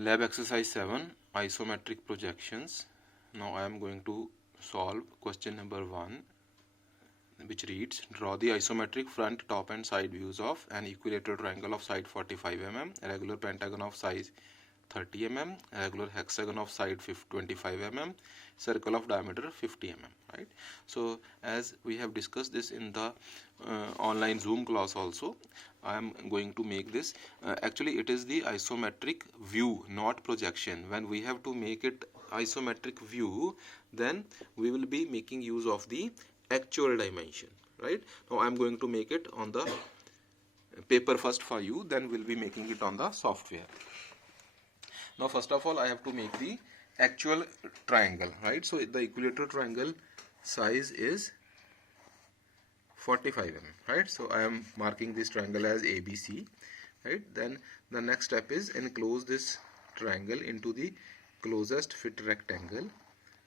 Lab exercise 7, isometric projections. Now I am going to solve question number 1, which reads, draw the isometric front, top and side views of an equilateral triangle of side 45 mm, a regular pentagon of size 30 mm, a regular hexagon of side 25 mm, circle of diameter 50 mm. Right? So as we have discussed this in the online Zoom class also, I am going to make this. Actually it is the isometric view, not projection. When we have to make it isometric view, then we will be making use of the actual dimension. Right? Now I am going to make it on the paper first for you, then we'll be making it on the software. Now first of all I have to make the actual triangle, right? So the equilateral triangle size is 45 mm, right? So I am marking this triangle as ABC, right? Then the next step is enclose this triangle into the closest fit rectangle,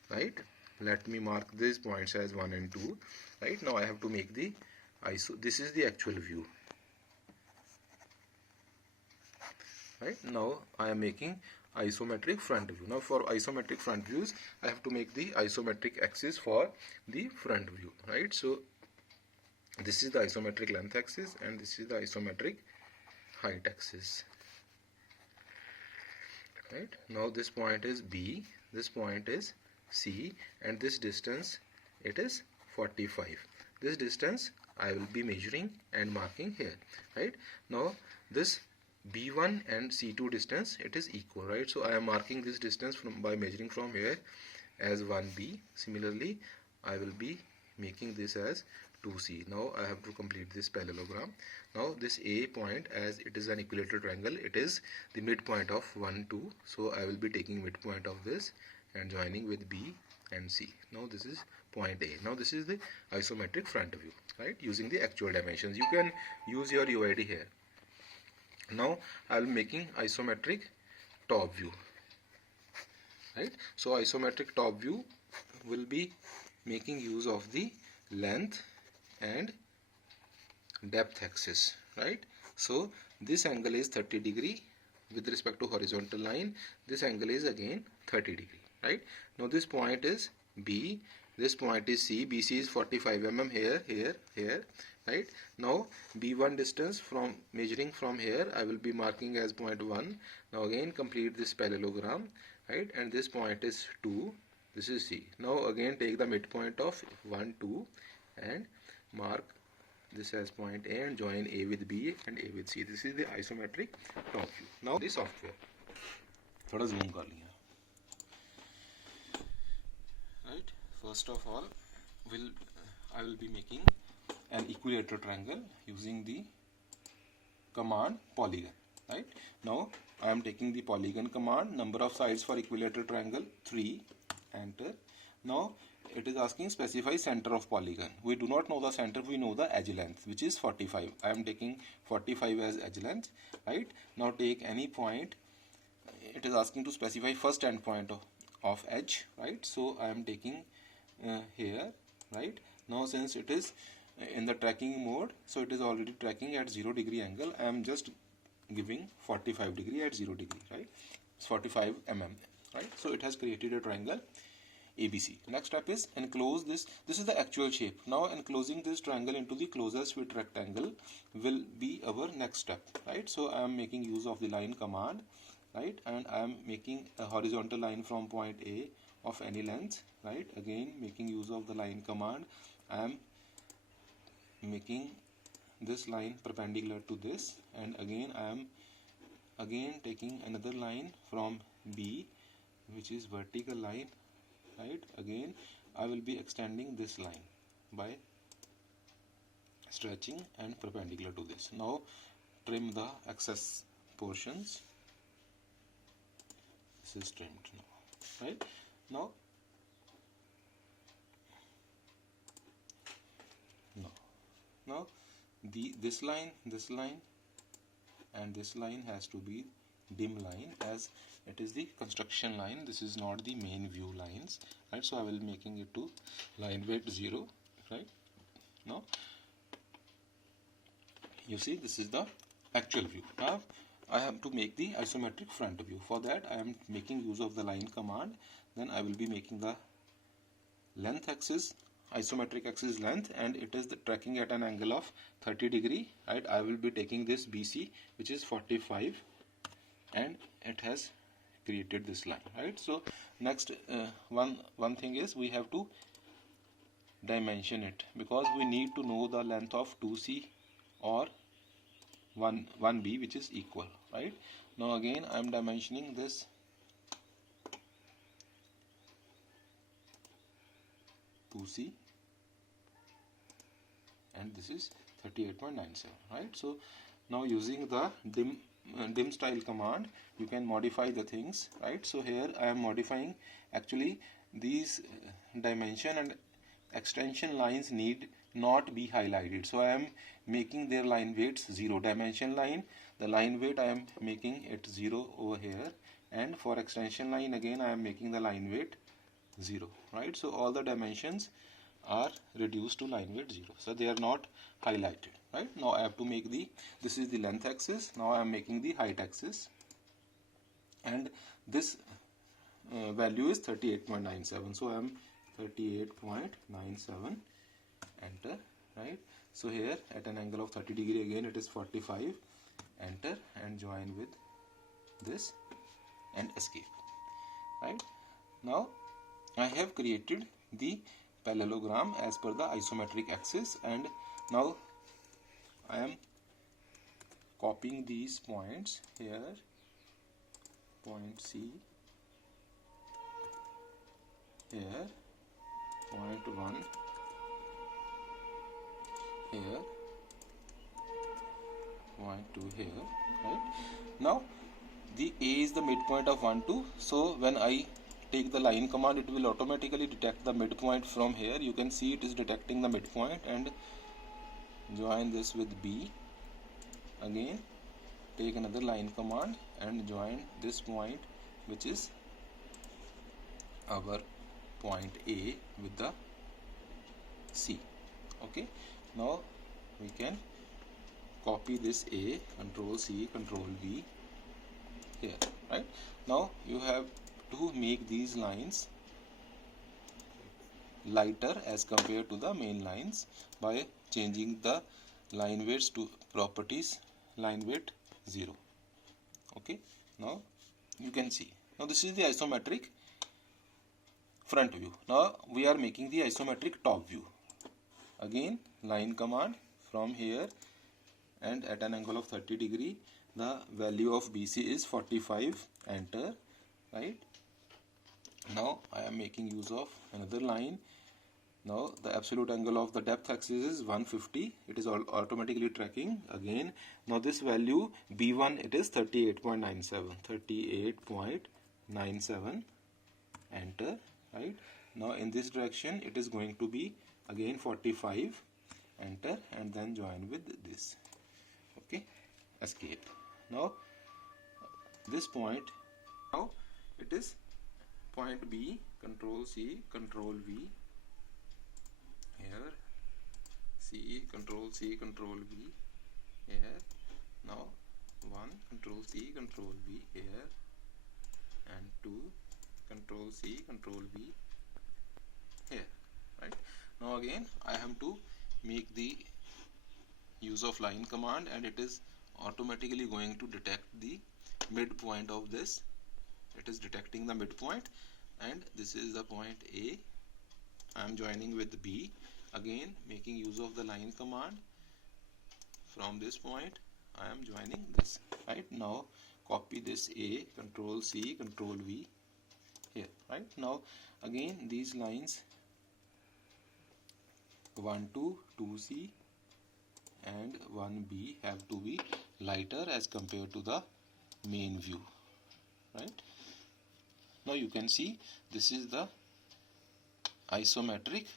right? Let me mark these points as 1 and 2, right? Now I have to make the this is the actual view, right? Now I am making isometric front view. Now for isometric front views I have to make the isometric axis for the front view, right? So this is the isometric length axis and this is the isometric height axis, right? Now this point is B, this point is C, and this distance, it is 45. This distance I will be measuring and marking here, right? Now this B1 and C2 distance, it is equal, right? So I am marking this distance by measuring from here as 1B. Similarly I will be making this as 2C. Now I have to complete this parallelogram. Now this A point, as it is an equilateral triangle, it is the midpoint of 1, 2. So I will be taking midpoint of this and joining with B and C. Now this is point A. Now this is the isometric front view, right? Using the actual dimensions. You can use your UID here. Now I will be making isometric top view, right? So isometric top view will be making use of the length and depth axis, right? So this angle is 30 degree with respect to horizontal line. This angle is again 30 degree, right? Now this point is B, this point is C. BC is 45 mm here, right? Now B1 distance from measuring from here I will be marking as point 1. Now again complete this parallelogram, right? And this point is 2, this is C. Now again take the midpoint of 1, 2 and mark this as point A and join A with B and A with C. This is the isometric top view. Now the software, थोड़ा zoom कर लिया, right? First of all I will be making an equilateral triangle using the command Polygon, right? Now I am taking the Polygon command. Number of sides for equilateral triangle 3, enter. Now it is asking specify center of polygon. We do not know the center, we know the edge length, which is 45. I am taking 45 as edge length, right? Now take any point. It is asking to specify first endpoint of edge, right? So I am taking here, right? Now since it is in the tracking mode, so it is already tracking at 0 degree angle. I am just giving 45 degree at 0 degree, right? It's 45 mm, right? So it has created a triangle ABC. Next step is enclose this. This is the actual shape. Now enclosing this triangle into the closest fit rectangle will be our next step, right? So I am making use of the line command, right? And I am making a horizontal line from point A of any length, right? Again making use of the line command. I am making this line perpendicular to this, and again I am taking another line from B, which is vertical line, right? Again I will be extending this line by stretching and perpendicular to this. Now trim the excess portions. This is trimmed now, right? Now this line and this line has to be dim line, as it is the construction line. This is not the main view lines, right? So I will be making it to line weight 0, right? Now you see this is the actual view. Now I have to make the isometric front view. For that I am making use of the line command. Then I will be making the length axis, isometric axis length, and it is the tracking at an angle of 30 degree, right? I will be taking this BC, which is 45, and it has created this line, right? So next one thing is we have to dimension it, because we need to know the length of 2C or 1B, which is equal, right? Now again I am dimensioning this C, and this is 38.97, right? So now using the dim style command, you can modify the things, right? So here I am modifying, actually these dimension and extension lines need not be highlighted, so I am making their line weights 0. Dimension line, the line weight I am making it 0 over here, and for extension line again I am making the line weight 0, right? So all the dimensions are reduced to line weight 0, so they are not highlighted, right? Now I have to make this is the length axis. Now I am making the height axis, and this value is 38.97, so I am 38.97, enter, right? So here at an angle of 30 degree, again it is 45, enter, and join with this and escape, right? Now I have created the parallelogram as per the isometric axis, and now I am copying these points here, point C, here, point 1, here, point 2 here, right? Now the A is the midpoint of 1, 2, so when I take the line command, it will automatically detect the midpoint from here. You can see it is detecting the midpoint, and join this with B. Again take another line command and join this point, which is our point A, with the C. Okay, now we can copy this A, control C, control V here, right? Now you have to make these lines lighter as compared to the main lines by changing the line weights to properties line weight 0. Okay, now you can see, now this is the isometric front view. Now we are making the isometric top view. Again line command from here, and at an angle of 30 degree the value of BC is 45, enter, right? Now I am making use of another line. Now the absolute angle of the depth axis is 150. It is automatically tracking again. Now this value B1, it is 38.97. 38.97. Enter. Right. Now in this direction it is going to be again 45. Enter, and then join with this. Okay. Escape. Now this point. Now it is point B. Control C. Control V. Here, C, control V here. Now 1, control C, control V here, and 2, control C, control V here, right? Now again I have to make the use of line command, and it is automatically going to detect the midpoint of this. It is detecting the midpoint, and this is the point A. I am joining with B. Again making use of the line command. From this point I am joining this, right? Now copy this A, control C, control V here, right? Now again these lines 1, 2, 2C and 1B have to be lighter as compared to the main view, right? Now you can see this is the isometric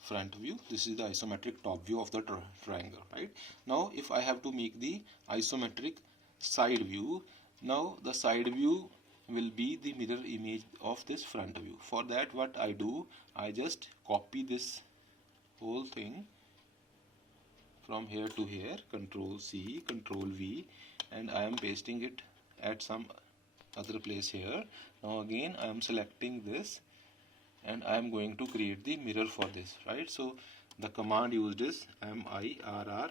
front view, this is the isometric top view of the triangle, right? Now if I have to make the isometric side view, now the side view will be the mirror image of this front view. For that what I do, I just copy this whole thing from here to here, control C, control V, and I am pasting it at some other place here. Now again I am selecting this and I am going to create the mirror for this, right? So the command used is mirror,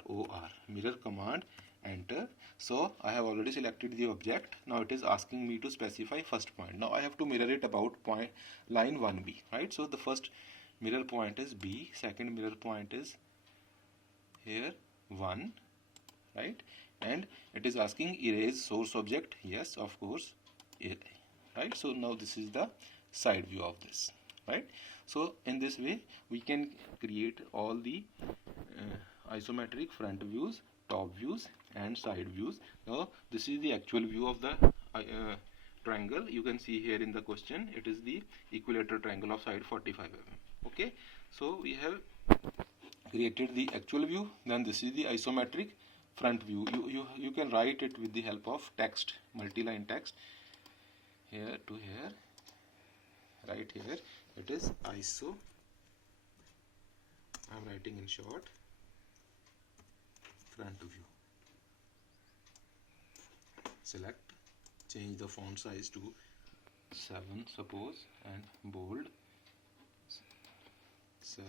mirror command, enter. So I have already selected the object. Now it is asking me to specify first point. Now I have to mirror it about point line 1b, right? So the first mirror point is B, second mirror point is here 1, right? And it is asking erase source object. Yes, of course, right? So now this is the side view of this, right? So in this way we can create all the isometric front views, top views and side views. Now this is the actual view of the triangle. You can see here in the question it is the equilateral triangle of side 45 mm. Okay, so we have created the actual view. Then this is the isometric front view. You can write it with the help of text, multi-line text. Here to here, right here it is iso, I am writing in short, front view. Select, change the font size to 7 suppose and bold 7,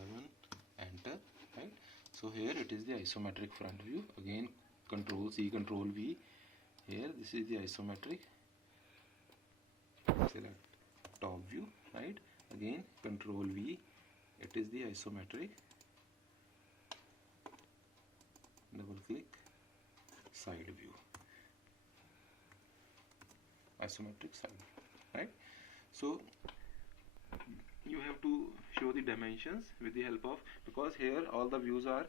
enter, right? So here it is the isometric front view. Again Control C, Control V. Here this is the isometric. Select top view, right? Again Control V, it is the isometric. Double click, side view, isometric side view, right? So you have to show the dimensions with the help of, because here all the views are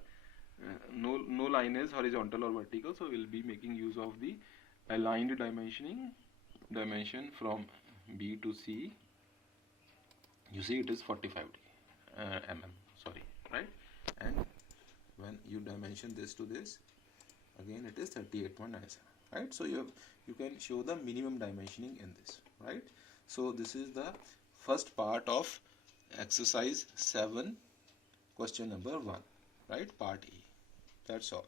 no line is horizontal or vertical, so we'll be making use of the aligned dimensioning. Dimension from B to C, you see it is 45 mm, sorry, right? And when you dimension this to this, again it is 38.97, right? So you can show the minimum dimensioning in this, right? So this is the first part of exercise 7, question number 1, right? Part E. That's all.